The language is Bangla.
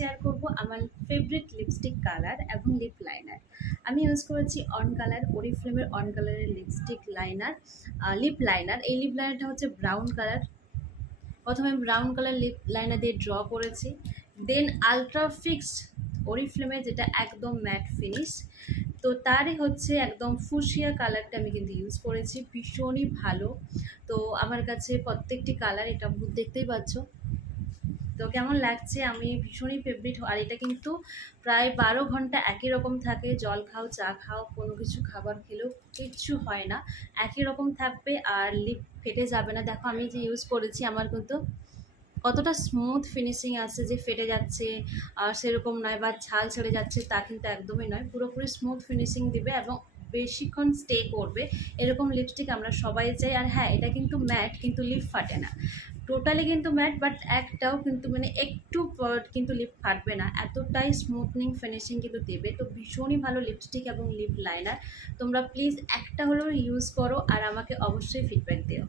শেয়ার করব আমার ফেভারিট লিপস্টিক কালার এবং লিপ লাইনার। আমি ইউজ করেছি অন কালার, ওরিফ্লেমের অন কালারের লিপস্টিক লাইনার, লিপ লাইনার। এই লিপ লাইনারটা হচ্ছে ব্রাউন কালার। প্রথমে ব্রাউন কালার লিপ লাইনার দিয়ে ড্র করেছি, দেন আলট্রা ফিক্সড ওরিফ্লেমে, যেটা একদম ম্যাট ফিনিশ। তো তারই হচ্ছে একদম ফুশিয়া কালারটা আমি কিন্তু ইউজ করেছি, ভীষণই ভালো। তো আমার কাছে প্রত্যেকটি কালার, এটা দেখতেই পাচ্ছ। তো কেমন লাগছে, আমি ভীষণই ফেভারিট। আর এটা কিন্তু প্রায় 12 ঘন্টা একই রকম থাকে, জল খাও, চা খাও, কোনো কিছু খাবার খেলেও কিচ্ছু হয় না, একই রকম থাকবে আর লিপ ফেটে যাবে না। দেখো আমি যে ইউজ করেছি, আমার কিন্তু কতটা স্মুথ ফিনিশিং আসছে, যে ফেটে যাচ্ছে আর সেরকম নয়, বা ছাল ছেড়ে যাচ্ছে তা কিন্তু একদমই নয়, পুরোপুরি স্মুথ ফিনিশিং দিবে এবং বেশিক্ষণ স্টে করবে। এরকম লিপস্টিক আমরা সবাই চাই। আর হ্যাঁ, এটা কিন্তু ম্যাট, কিন্তু লিপ ফাটে না, টোটালি কিন্তু ম্যাট, বাট একটাও কিন্তু মানে একটু কিন্তু লিপ ফাটবে না, এতটাই স্মুথনিং ফিনিশিং কিন্তু দেবে। তো ভীষণই ভালো লিপস্টিক এবং লিপ লাইনার। তোমরা প্লিজ একটা হলেও ইউজ করো আর আমাকে অবশ্যই ফিডব্যাক দিও।